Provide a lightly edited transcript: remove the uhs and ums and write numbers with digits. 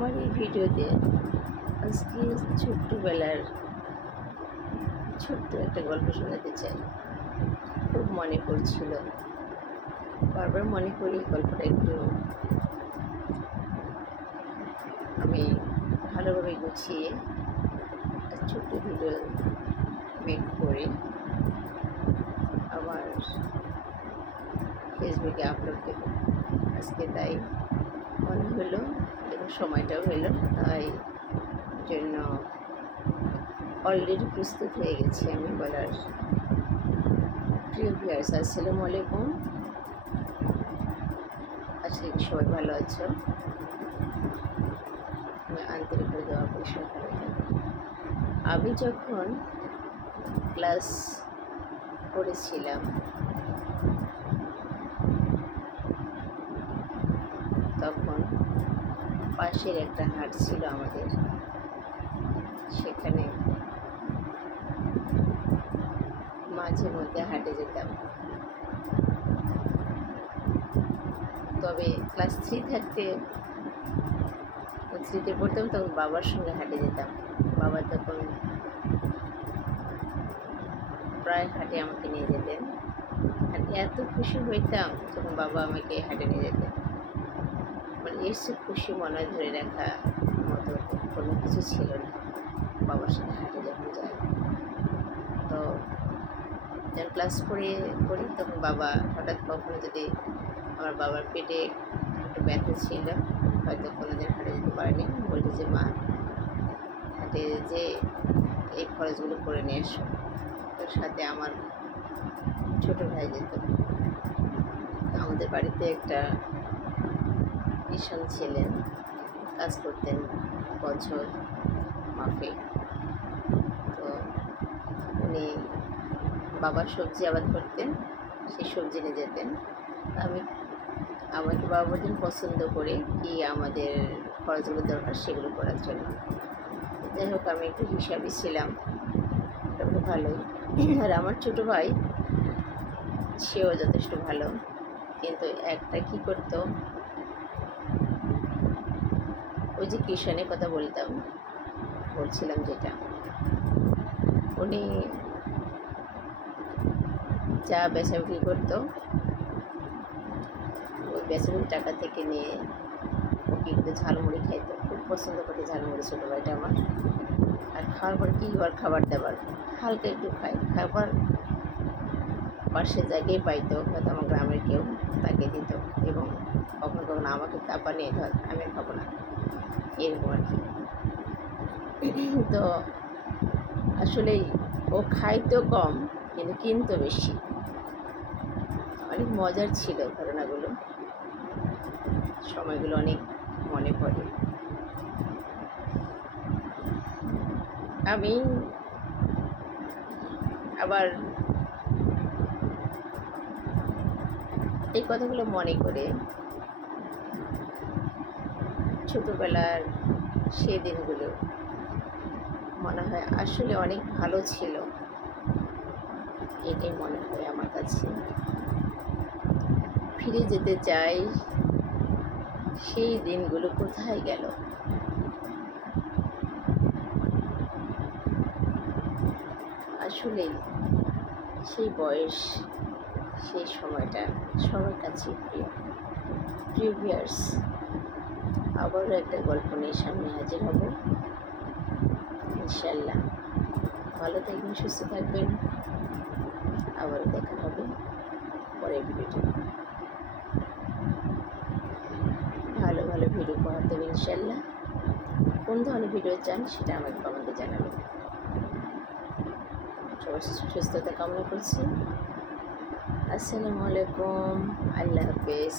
আমার এই ভিডিওতে আজকে ছোট্টবেলার ছোট্ট একটা গল্প শোনাতে চাই। খুব মনে পড়ছিল, বারবার মনে করি গল্পটা একটু আমি ভালোভাবে গুছিয়ে একটা ছোট্ট ভিডিও মেক করে আমার ফেসবুকে আপলোড দেব। আজকে তাই মনে হলো এবং সময়টাও হলো, তাই জন্য অলরেডি প্রস্তুত হয়ে গেছি আমি বলার। প্রিয় ভিউয়ার্স, আসসালামু আলাইকুম। আজকে সবাই ভালো আছো? আমি আন্তরিকভাবে দোয়া করি সবাই ভালো থাকবে। আমি যখন ক্লাস পড়েছিলাম তখন পাশের একটা হাট ছিল আমাদের, সেখানে মাঝে মধ্যে হাটে যেতাম। তবে ক্লাস 3 থাকতে 3তে পড়তাম, তখন বাবার সঙ্গে হাটে যেতাম। বাবা তখন প্রায় হাটে আমাকে নিয়ে যেতেন। আর এত খুশি হইতাম যখন বাবা আমাকে হাটে নিয়ে যেতেন। মানে এর সে খুশি মনে ধরে রাখা মতো কোনো কিছু ছিল না বাবার সাথে হাটে যখন যাই। তো যখন ক্লাস পড়ি তখন বাবা হঠাৎ কখনো যদি আমার বাবার পেটে একটু ব্যথা ছিল, হয়তো কোনো দিন হাটে যেতে পারেনি, বলতে যে মা হাটে যে এই খরচগুলো করে নিয়ে এসো। ওর সাথে আমার ছোটো ভাই যেত। আমাদের বাড়িতে একটা কিষাণ ছিলেন, কাজ করতেন বছর মাফিক। তো উনি বাবা সবজি আবাদ করতেন, সেই সবজি নিয়ে যেতেন। আমাকে বাবা বলতেন পছন্দ করে কি আমাদের খরচগুলো দরকার সেগুলো করার জন্য। যাই হোক, আমি একটু হিসাবই ছিলাম, ওটা ভালোই। আর আমার ছোটো ভাই, সেও যথেষ্ট ভালো, কিন্তু একটা কী করতো, ওই যে কিষানের কথা বলছিলাম যেটা, উনি যা বেচাবিক্রি করতো ওই বেচাবিক্রি টাকা থেকে নিয়ে ও কী করতে ঝালমুড়ি খাইতো। খুব পছন্দ করতে ঝালমুড়ি ছোটো ভাইটা আমার। আর খাওয়ার পর কী খাবার দাবার হালকা একটু খাবার পাশে জায়গায় পাইতো, হয়তো আমার গ্রামের কেউ তাকে দিত, এবং কখনো কখনো আমাকে চাপা নিয়ে ধর আমি খাবো না, এরকম আর কি। তো আসলেই ও খাইতো কম কিন্তু কিনতো বেশি। অনেক মজার ছিল ঘটনাগুলো, সময়গুলো অনেক মনে পড়ে। আমি আবার এই কথাগুলো মনে করে ছোটোবেলার সে দিনগুলো মনে হয় আসলে অনেক ভালো ছিল, এটাই মনে হয় আমার কাছে। ফিরে যেতে চাই, সেই দিনগুলো কোথায় গেল। আসলেই সেই বয়স, সেই সময়টা সবার কাছে প্রিয় ভিউয়ার্স। আবারও একটা গল্প নিয়ে সামনে হাজির হব ইনশাল্লাহ। ভালো থাকবেন, সুস্থ থাকবেন। আবারও দেখা হবে পরের ভিডিওতে। ভালো ভালো ভিডিও পাওয়ার দেবে ইনশাল্লাহ। কোন ধরনের ভিডিও চান সেটা আমাকে কমেন্টে জানাবেন। সবার সুস্থতা কামনা করছি। আসসালামু আলাইকুম, আল্লাহ হাফেজ।